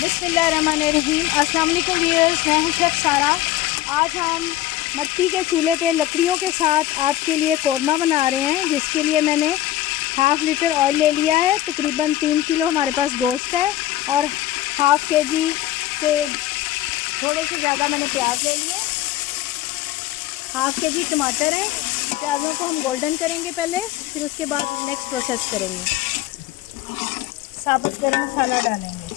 बिस्मिल्लाहिर्रहमानिर्रहीम। अस्सलाम वालेकुम व्यूअर्स, मैं हूं शेफ़ सारा। आज हम मट्टी के चूल्हे पे लकड़ियों के साथ आपके लिए कौरमा बना रहे हैं, जिसके लिए मैंने हाफ़ लीटर ऑयल ले लिया है। तकरीबन 3 किलो हमारे पास गोश्त है और हाफ़ केजी से थोड़े से ज़्यादा मैंने प्याज ले लिए। हाफ़ केजी टमाटर है। प्याज़ों को हम गोल्डन करेंगे पहले, फिर उसके बाद नेक्स्ट प्रोसेस करेंगे। साबुत गरम मसाला डालेंगे।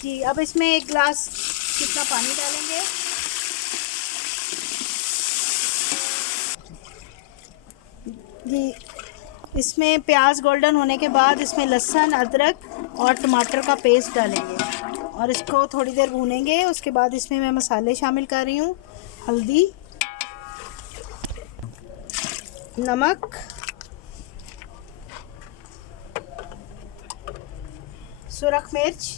जी, अब इसमें 1 गिलास कितना पानी डालेंगे। जी, इसमें प्याज गोल्डन होने के बाद इसमें लहसुन, अदरक और टमाटर का पेस्ट डालेंगे और इसको थोड़ी देर भूनेंगे। उसके बाद इसमें मैं मसाले शामिल कर रही हूँ। हल्दी, नमक, सुरख मिर्च,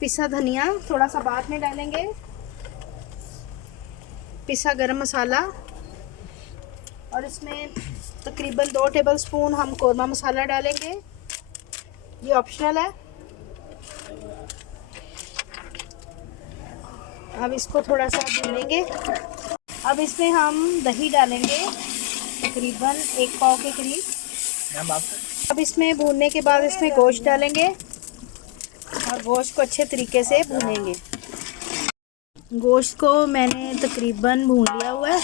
पिसा धनिया थोड़ा सा बाद में डालेंगे, पिसा गरम मसाला और इसमें तकरीबन 2 टेबलस्पून हम कौरमा मसाला डालेंगे। ये ऑप्शनल है। अब इसको थोड़ा सा भूनेंगे। अब इसमें हम दही डालेंगे, तकरीबन 1 पाव के करीब। अब इसमें भूनने के बाद इसमें गोश्त डालेंगे और गोश्त को अच्छे तरीके से भूनेंगे। गोश्त को मैंने तकरीबन भून लिया हुआ है।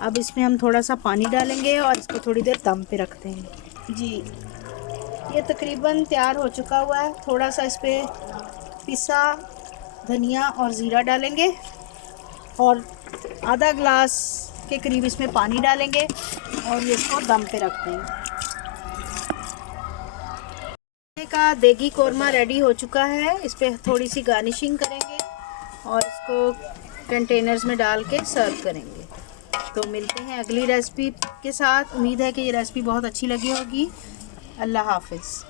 अब इसमें हम थोड़ा सा पानी डालेंगे और इसको थोड़ी देर दम पे रख देंगे। जी, ये तकरीबन तैयार हो चुका हुआ है। थोड़ा सा इस पर पिसा धनिया और ज़ीरा डालेंगे और आधा गिलास के करीब इसमें पानी डालेंगे और ये इसको दम पे रख देंगे। का देगी कौरमा रेडी हो चुका है। इस पर थोड़ी सी गार्निशिंग करेंगे और इसको कंटेनर्स में डाल के सर्व करेंगे। तो मिलते हैं अगली रेसिपी के साथ। उम्मीद है कि ये रेसिपी बहुत अच्छी लगी होगी। अल्लाह हाफ़िज़।